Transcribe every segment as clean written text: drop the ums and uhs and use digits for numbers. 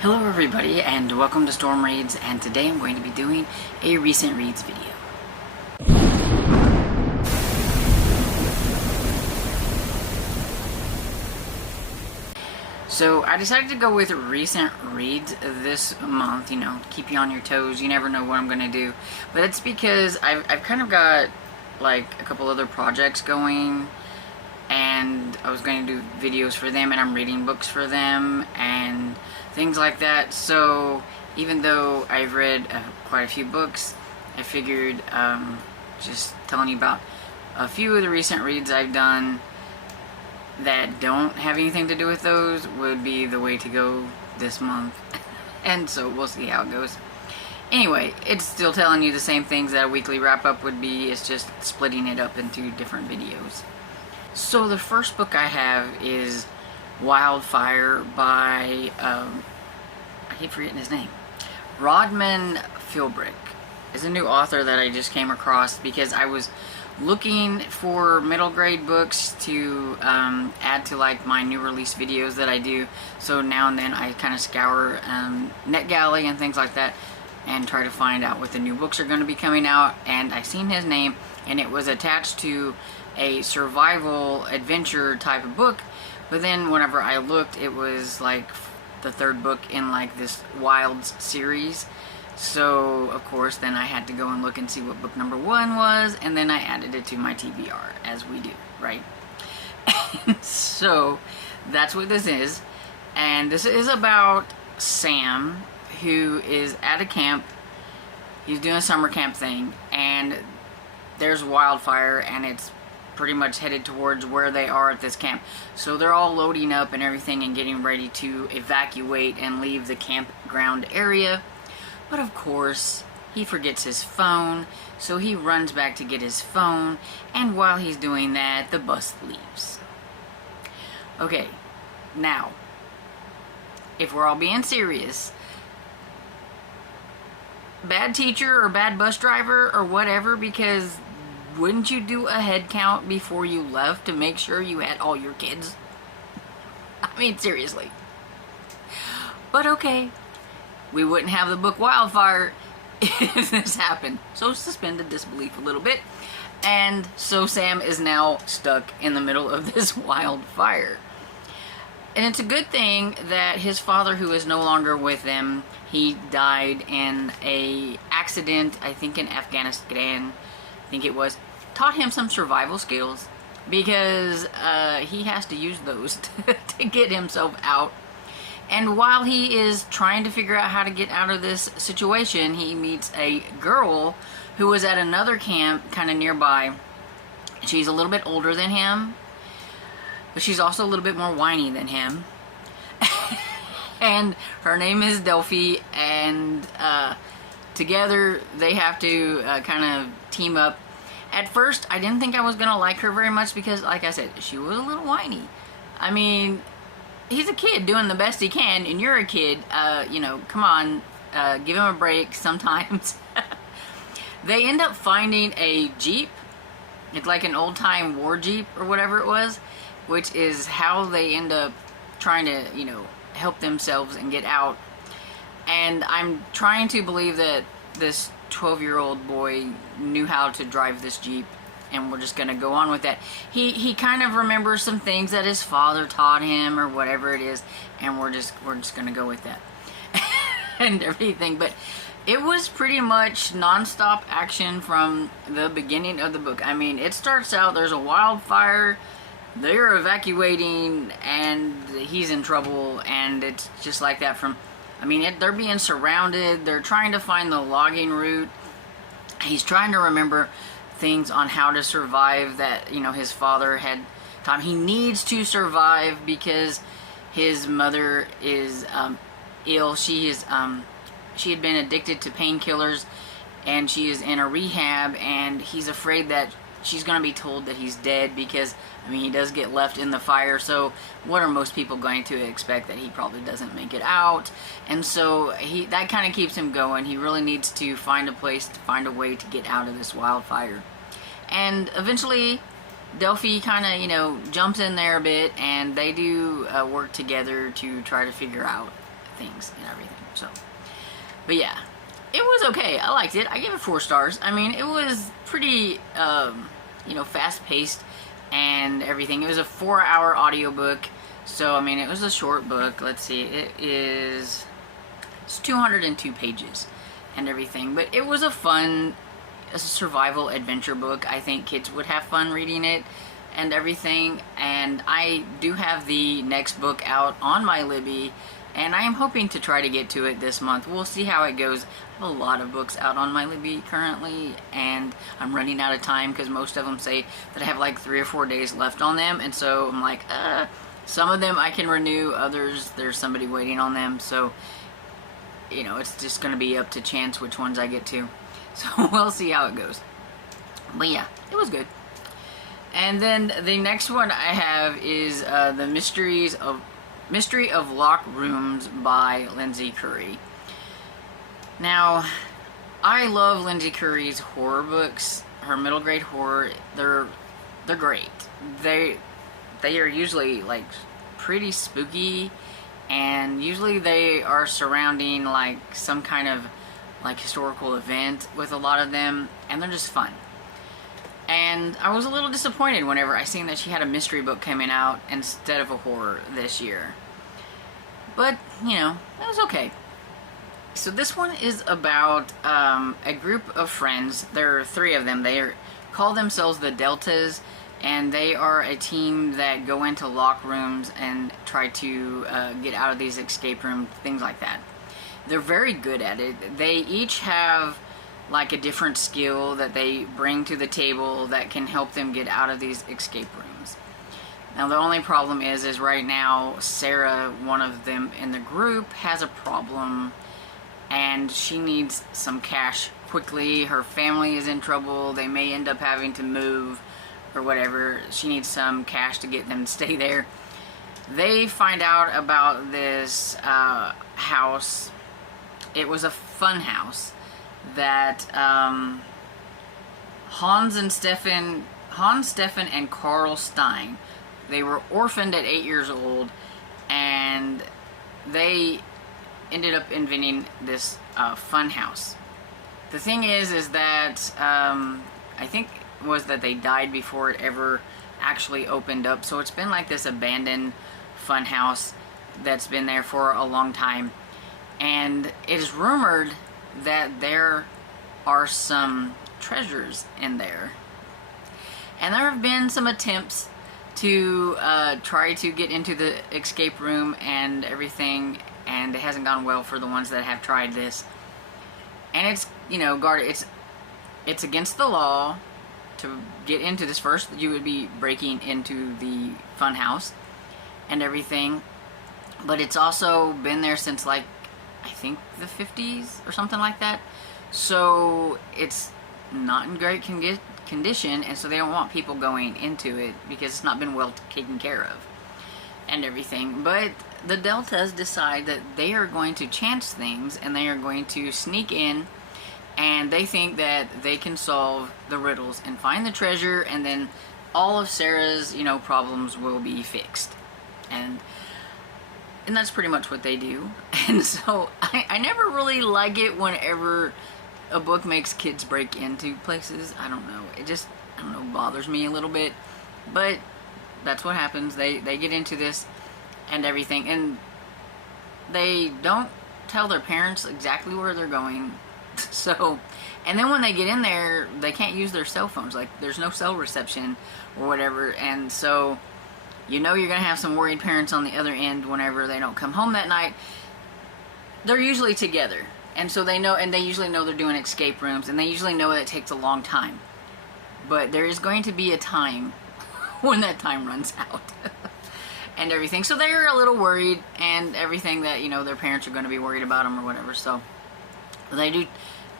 Hello everybody and welcome to Storm Reads, and today I'm going to be doing a recent reads video. So I decided to go with recent reads this month, keep you on your toes. You never know what I'm going to do. But it's because I've kind of got like a couple other projects going, and I was going to do videos for them, and I'm reading books for them and things like that. So even though I've read quite a few books, I figured just telling you about a few of the recent reads I've done that don't have anything to do with those would be the way to go this month. And so we'll see how it goes. Anyway, it's still telling you the same things that a weekly wrap-up would be. It's just splitting it up into different videos. So the first book I have is Wildfire by, I keep forgetting his name, Rodman Philbrick. Is a new author that I just came across because I was looking for middle grade books to add to like my new release videos that I do. So now and then I kind of scour NetGalley and things like that and try to find out what the new books are going to be coming out. And I seen his name, and it was attached to a survival adventure type of book. But then whenever I looked, it was like the third book in like this Wilds series. So of course then I had to go and look and see what book number 1 was, and then I added it to my TBR, as we do, right? So that's what this is. And this is about Sam, who is at a camp. He's doing a summer camp thing, and there's wildfire, and it's pretty much headed towards where they are at this camp. So they're all loading up and everything and getting ready to evacuate and leave the campground area. But of course, he forgets his phone, so he runs back to get his phone, and while he's doing that, the bus leaves. Okay, now, if we're all being serious, bad teacher or bad bus driver or whatever, because wouldn't you do a head count before you left to make sure you had all your kids? I mean, seriously. But okay, we wouldn't have the book Wildfire if this happened. So suspended disbelief a little bit. And so Sam is now stuck in the middle of this wildfire. And it's a good thing that his father, who is no longer with them, he died in a accident, I think in Afghanistan, I think it was, taught him some survival skills, because he has to use those to get himself out. And while he is trying to figure out how to get out of this situation, he meets a girl who was at another camp kind of nearby. She's a little bit older than him, but she's also a little bit more whiny than him. And her name is Delphi, and together they have to kind of team up. At first, I didn't think I was going to like her very much because, like I said, she was a little whiny. I mean, he's a kid doing the best he can, and you're a kid. Come on, give him a break sometimes. They end up finding a Jeep. It's like an old-time war Jeep or whatever it was, which is how they end up trying to, help themselves and get out. And I'm trying to believe that this 12-year-old boy knew how to drive this Jeep, and we're just gonna go on with that. He kind of remembers some things that his father taught him or whatever it is, and we're just gonna go with that. And everything. But it was pretty much non-stop action from the beginning of the book. I mean, it starts out, there's a wildfire, they're evacuating, and he's in trouble, and it's just like that from, they're being surrounded, they're trying to find the logging route. He's trying to remember things on how to survive that, his father had taught him. He needs to survive because his mother is ill. She had been addicted to painkillers, and she is in a rehab, and he's afraid that she's going to be told that he's dead because, he does get left in the fire. So what are most people going to expect? That he probably doesn't make it out. And so that kind of keeps him going. He really needs to find a way to get out of this wildfire. And eventually Delphi kind of, jumps in there a bit, and they do work together to try to figure out things and everything. So, but yeah, it was okay. I liked it. I gave it 4 stars. I mean, it was pretty, you know, fast-paced and everything. It was a 4-hour audiobook. So, I mean, it was a short book. Let's see. It's 202 pages and everything. But it was a fun survival adventure book. I think kids would have fun reading it and everything. And I do have the next book out on my Libby, and I am hoping to try to get to it this month. We'll see how it goes. I have a lot of books out on my Libby currently, and I'm running out of time because most of them say that I have like 3 or 4 days left on them, and so I'm like, some of them I can renew, others there's somebody waiting on them, so, you know, it's just going to be up to chance which ones I get to. So we'll see how it goes. But yeah, it was good. And then the next one I have is the Mystery of Locked Rooms by Lindsay Curry. Now, I love Lindsay Curry's horror books. Her middle grade horror, they're great. They are usually like pretty spooky, and usually they are surrounding like some kind of like historical event with a lot of them, and they're just fun. And I was a little disappointed whenever I seen that she had a mystery book coming out instead of a horror this year. But, you know, it was okay. So this one is about a group of friends. There are 3 of them. They call themselves the Deltas, and they are a team that go into locked rooms and try to get out of these escape rooms, things like that. They're very good at it. They each have like a different skill that they bring to the table that can help them get out of these escape rooms. Now the only problem is right now Sarah, one of them in the group, has a problem and she needs some cash quickly. Her family is in trouble. They may end up having to move or whatever. She needs some cash to get them to stay there. They find out about this house. It was a fun house that Hans, Stefan and Carl Stein, they were orphaned at 8 years old, and they ended up inventing this fun house. The thing is that I think was that they died before it ever actually opened up, so it's been like this abandoned fun house that's been there for a long time, and it is rumored that there are some treasures in there. And there have been some attempts to try to get into the escape room and everything, and it hasn't gone well for the ones that have tried this. And it's, you know, it's against the law to get into this. First, you would be breaking into the fun house and everything, but it's also been there since like I think the 50s or something like that, so it's not in great condition, and so they don't want people going into it because it's not been well taken care of and everything. But the Deltas decide that they are going to chance things, and they are going to sneak in, and they think that they can solve the riddles and find the treasure, and then all of Sarah's, you know, problems will be fixed. And that's pretty much what they do. And so I never really like it whenever a book makes kids break into places. I don't know. It just, I don't know, bothers me a little bit. But that's what happens. They get into this and everything. And they don't tell their parents exactly where they're going. So, and then when they get in there, they can't use their cell phones. Like, there's no cell reception or whatever. And so, you know, you're going to have some worried parents on the other end whenever they don't come home that night. They're usually together, and so they know, and they usually know they're doing escape rooms, and they usually know that it takes a long time. But there is going to be a time when that time runs out and everything. So they're a little worried and everything, that, you know, their parents are going to be worried about them or whatever. So they do,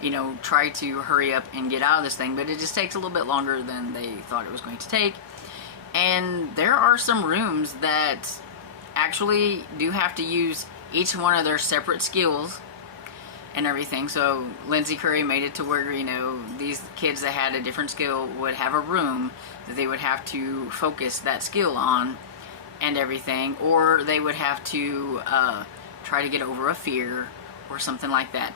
you know, try to hurry up and get out of this thing, but it just takes a little bit longer than they thought it was going to take. And there are some rooms that actually do have to use each one of their separate skills and everything. So Lindsay Curry made it to where, you know, these kids that had a different skill would have a room that they would have to focus that skill on and everything, or they would have to try to get over a fear or something like that.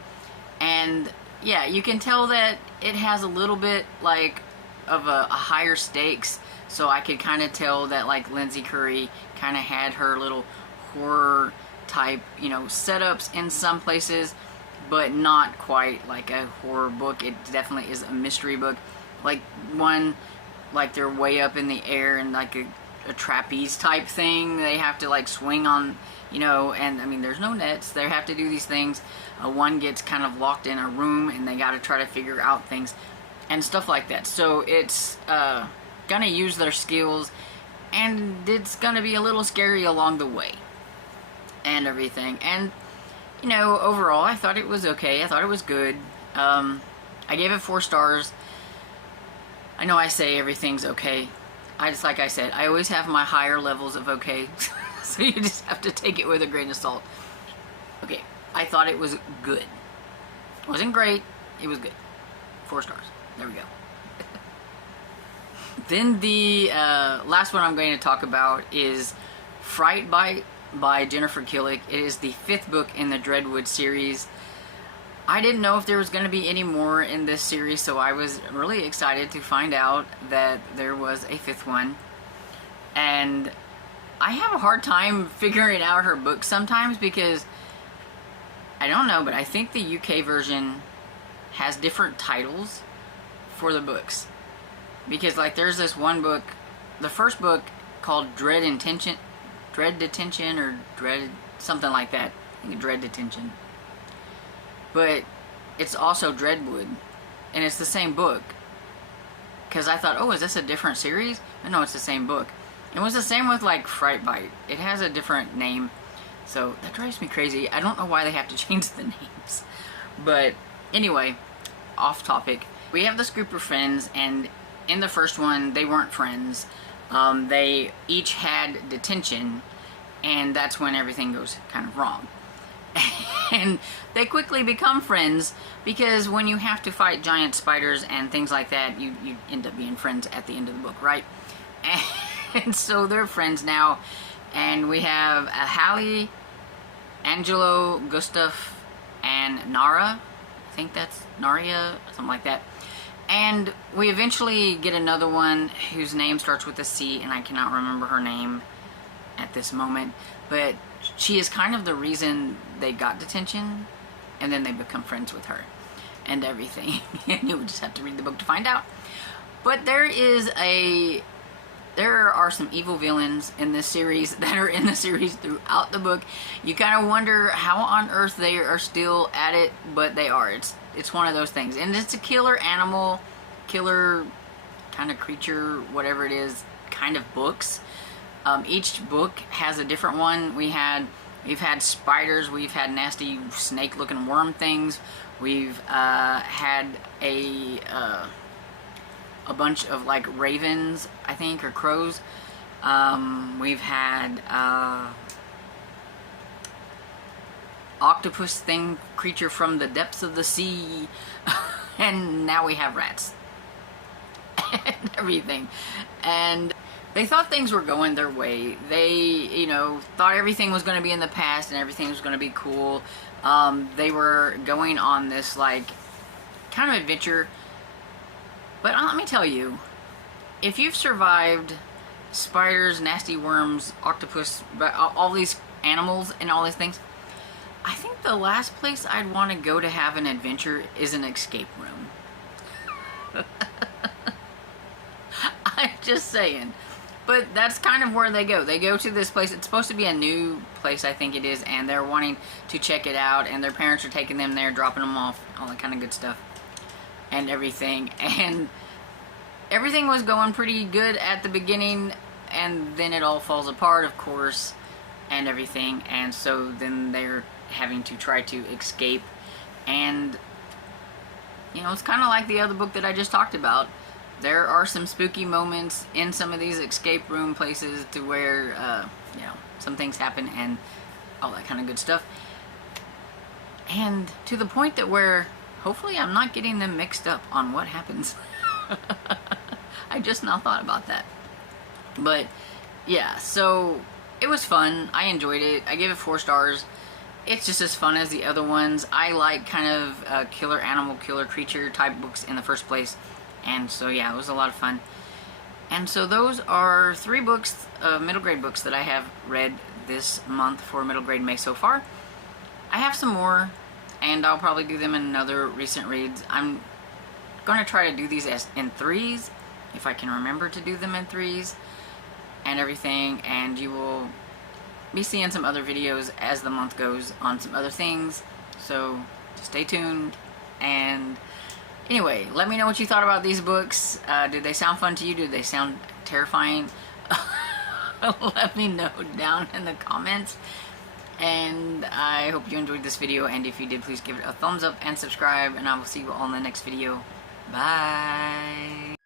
And yeah, you can tell that it has a little bit like of a higher stakes, so I could kind of tell that like Lindsay Curry kind of had her little horror type, you know, setups in some places, but not quite like a horror book. It definitely is a mystery book. Like one, like they're way up in the air and like a trapeze type thing. They have to like swing on, you know, and I mean there's no nets. They have to do these things. One gets kind of locked in a room and they got to try to figure out things and stuff like that. So it's gonna use their skills, and it's gonna be a little scary along the way and everything. And you know, overall I thought it was okay. I thought it was good. I gave it 4 stars. I know I say everything's okay. Like I said, I always have my higher levels of okay. So you just have to take it with a grain of salt. Okay, I thought it was good. It wasn't great, it was good. 4 stars. There we go. Then the last one I'm going to talk about is Fright Bite by Jennifer Killick. It is the 5th book in the Dreadwood series. I didn't know if there was going to be any more in this series, so I was really excited to find out that there was a 5th one. And I have a hard time figuring out her books sometimes because, I don't know, but I think the UK version has different titles for the books. Because like there's this one book, the first book called Dread Detention, or Dread, something like that. I think Dread Detention. But it's also Dreadwood, and it's the same book. Because I thought, oh, is this a different series? But no, it's the same book. It was the same with like Fright Bite. It has a different name, so that drives me crazy. I don't know why they have to change the names. But anyway, off topic. We have this group of friends, and in the first one, they weren't friends. They each had detention, and that's when everything goes kind of wrong. And they quickly become friends, because when you have to fight giant spiders and things like that, you end up being friends at the end of the book, right? And so they're friends now. And we have Hallie, Angelo, Gustav, and Nara. I think that's Naria, something like that. And we eventually get another one whose name starts with a C, and I cannot remember her name at this moment. But she is kind of the reason they got detention, and then they become friends with her and everything. And you would just have to read the book to find out. But there are some evil villains in this series that are in the series throughout the book. You kind of wonder how on earth they are still at it, but they are. It's one of those things. And it's a killer animal, killer kind of creature, whatever it is, kind of books. Each book has a different one. We've had spiders, we've had nasty snake-looking worm things, we've had a bunch of like ravens, I think, or crows. We've had octopus thing, creature from the depths of the sea, and now we have rats and everything. And they thought things were going their way. They, you know, thought everything was going to be in the past and everything was going to be cool. They were going on this, like, kind of adventure. But let me tell you, if you've survived spiders, nasty worms, octopus, all these animals and all these things, I think the last place I'd want to go to have an adventure is an escape room. I'm just saying. But that's kind of where they go. They go to this place. It's supposed to be a new place, I think it is, and they're wanting to check it out, and their parents are taking them there, dropping them off, all that kind of good stuff, and everything. And everything was going pretty good at the beginning, and then it all falls apart, of course, and everything. And so then they're having to try to escape. And, you know, it's kind of like the other book that I just talked about. There are some spooky moments in some of these escape room places to where, you know, some things happen and all that kind of good stuff. And to the point that where, hopefully I'm not getting them mixed up on what happens. I just now thought about that. But, yeah, so it was fun. I enjoyed it. I gave it 4 stars. it's just as fun as the other ones. I like kind of killer animal, killer creature type books in the first place. And so yeah, it was a lot of fun. And so those are 3 books, middle grade books that I have read this month for middle grade May so far. I have some more, and I'll probably do them in another recent reads. I'm going to try to do these in 3s, if I can remember to do them in 3s and everything, and you will be seeing some other videos as the month goes on some other things, so stay tuned. And anyway, let me know what you thought about these books. Did they sound fun to you? Did they sound terrifying? Let me know down in the comments. And I hope you enjoyed this video, and if you did, please give it a thumbs up and subscribe, and I will see you all in the next video. Bye!